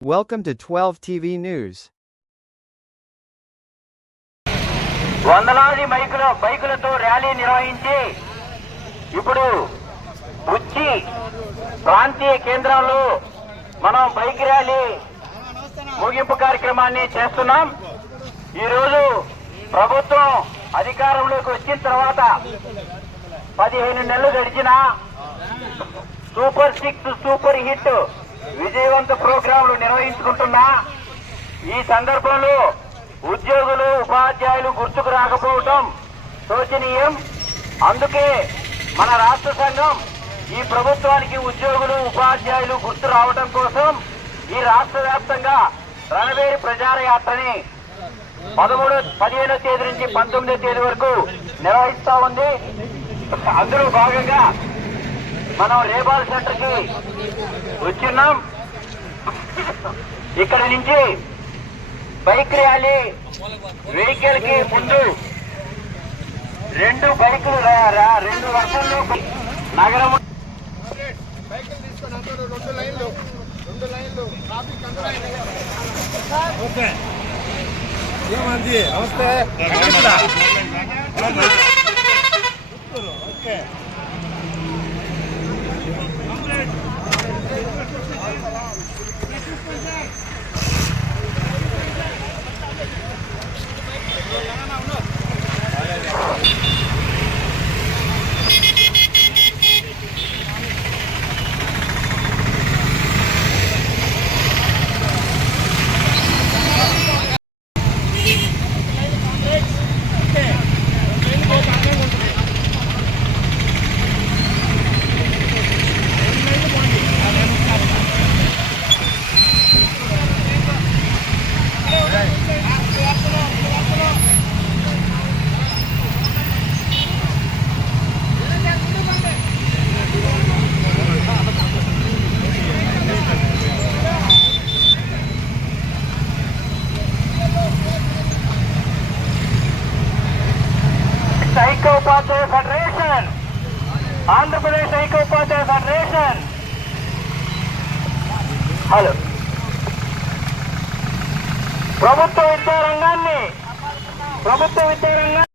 Welcome to 12 TV News. వందలాది మైకుల బైకులతో rally నిర్వహించి ఇప్పుడు ఉచ్చి ప్రాంతీయ కేంద్రంలో మనం బైక్ ర్యాలీ ముగింపు కార్యక్రమాన్ని చేస్తున్నాం ఈరోజు ప్రభుత్వం అధికారంలోకి వచ్చిన తర్వాత పదిహేను నెలలు గడిచిన సూపర్ సిక్స్ సూపర్ హిట్ విజయవంత ప్రోగ్రాంలు నిర్వహించుకుంటున్నా. ఈ సందర్భంలో ఉద్యోగులు ఉపాధ్యాయులు గుర్తుకు రాకపోవటం శోచనీయం. అందుకే మన రాష్ట్ర సంఘం ఈ ప్రభుత్వానికి ఉద్యోగులు ఉపాధ్యాయులు గుర్తు రావడం కోసం ఈ రాష్ట్ర వ్యాప్తంగా రణవేరి ప్రచారయాత్రని పదమూడు పదమూడో పదిహేనో తేదీ నుంచి పంతొమ్మిదో తేదీ వరకు నిర్వహిస్తా ఉంది. అందులో భాగంగా మనం రేబాల్ సెంటర్కి వచ్చిన్నాం ఇక్కడ నుంచి బైక్ ర్యాలీ వెహికల్కి ముందు రెండు బైకులు రెండు వర్షంలో నగరం రెండు లైన్లు రెండు లైన్లు ఓకే ఏమంది నమస్తే ఓకే. ఐక్యోపాధ్యాయ ఫెడరేషన్. ఆంధ్రప్రదేశ్ ఐక్యోపాధ్యాయ ఫెడరేషన్. హలో. ప్రభుత్వ విద్యారంగాన్ని ప్రభుత్వ విద్యారంగాన్ని